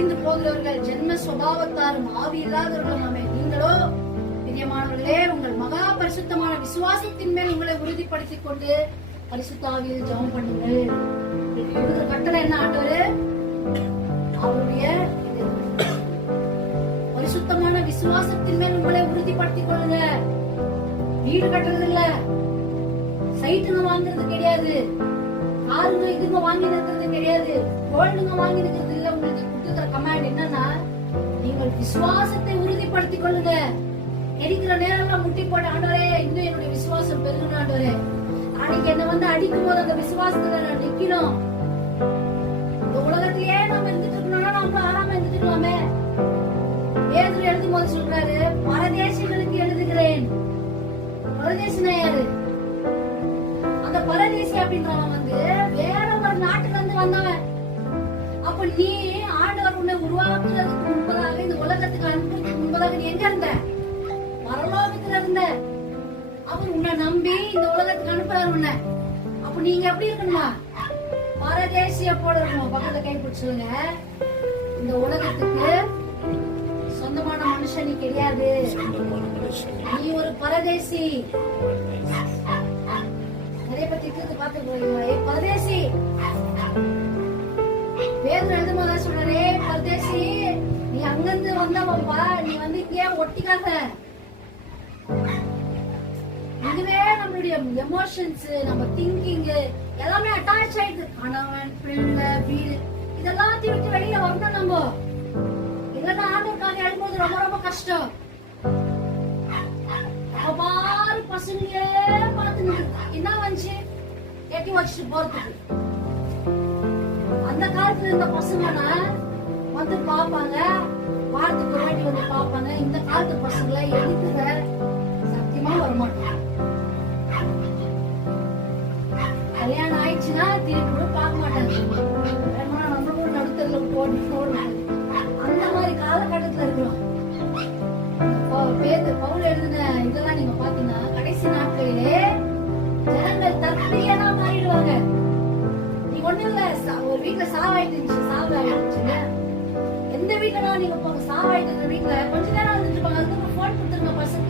அழிந்து போகிறவர்கள், ஜென்ம சுபாவத்தாரும் ஆவி இல்லாதவர்களும் ஆமே. நீங்களோ பிரியமானவர்களே, உங்கள் மகா பரிசுத்தமான விசுவாசத்தின் மேல் உங்களை உறுதிப்படுத்திக் கொண்டு பரிசுத்த ஆவியில் ஜெபம் பண்ணுங்கள். கொடுக்கிற கட்டளை என்ன ஆண்டவரே? அவருடைய பரிசுத்தமான விசுவாசத்தின் மேல் உங்களை உறுதிப்படுத்திக் கொள்ளுங்க. வீடு கட்டுறது இல்ல, சைட்டுங்க வாங்குறது கிடையாது, காருங்க இதுங்க வாங்கி இருக்கிறது கிடையாது, கோல்டுங்க வாங்கி இருக்கிறது இல்ல. உங்களுக்கு கொடுத்துக்கிற கமாண்ட் என்னன்னா, நீங்கள் விசுவாசத்தை உறுதிப்படுத்திக் கொள்ளுங்க. எரிக்கிற நேரம் முட்டி போட்ட ஆண்டவரே, இன்னும் என்னுடைய விசுவாசம் பெருகணும் ஆண்டவரே. அன்னைக்கு என்ன வந்து அடிக்கும் போது அந்த விசுவாசத்துல நான் நிக்கணும். இந்த உலகத்திலேயே நம்ம இருந்துட்டு இருக்கணும்னா நம்ம ஆறாம இருந்துட்டு இருக்கலாமே. பேதுரு எழுதும் போது சொல்றாரு, பரதேசிகளுக்கு எழுதுகிறேன். பரதேசினா யாரு? அந்த பரதேசி அப்படின்றவன் வந்து வேற ஒரு நாட்டுல இருந்து வந்தவன். அப்ப நீ ஆண்டவர் உன்னை உருவாக்குறதுக்கு முன்பதாக, இந்த உலகத்துக்கு அனுப்புறதுக்கு முன்பதாக நீ எங்க இருந்த? பரலோகத்துல இருந்த. அவர் உன்னை நம்பி இந்த உலகத்துக்கு அனுப்புறாரு உன்னை. அப்ப நீங்க எப்படி இருக்கணுமா? பரதேசிய போல இருக்கணும். பக்கத்துல கை பிடிச்சுங்க. இந்த உலகத்துக்கு சொந்தமான மனுஷன் நீ கிடையாது, நீ ஒரு பரதேசி. நிறைய பத்தி பார்த்து பரதேசி. பேதுரு எழுதும்போது சொல்றே, பரதேசி நீ அங்கிருந்து வந்தவன்பா, நீ வந்து இங்கே ஒட்டிக்காத. இதுவே நம்மளுடைய எமோஷன்ஸ், நம்ம திங்கிங் எல்லாமே அட்டாச் ஆயிடுது. கணவன், பிள்ளை, வீடு இதெல்லாத்தையும் விட்டு வெளியில வரணும் நம்ம. இல்லைன்னா ஆண்டவருக்காக எழும்போது ரொம்ப ரொம்ப கஷ்டம். பாரு பசங்களே பார்த்து என்ன வந்துச்சு எட்டி வச்சுட்டு போறதுக்கு. அந்த காலத்துல இருந்த பசங்கன்னா வந்து பாப்பாங்க, வாரத்துக்கு ஒரு வாட்டி வந்து பாப்பாங்க. இந்த காலத்து பசங்களை எழுத்துற சத்தியமா வரமாட்டாங்க. கல்யாணம் ஆயிடுச்சுன்னா திருப்பி கூட பார்க்க மாட்டாங்க. நம்ம கூட நடுத்தல போடணும். அந்த மாதிரி காலகட்டத்துல இருக்கிறோம். பவுல் எழுதின இதெல்லாம் நீங்க பாத்தீங்கன்னா, கடைசி நாட்களிலே ஜனங்கள் தற்பிரியனா மாறிடுவாங்க. நீ ஒண்ணு இல்ல, ஒரு வீட்டுல சாவாயிடுச்சுங்க. எந்த வீட்டுல நீங்க போங்க, சாவாயிட்டு வீட்டுல கொஞ்ச நேரம் வந்துட்டு இருப்பாங்க. அதுக்கப்புறம் போன் கொடுத்துருங்க பசங்க.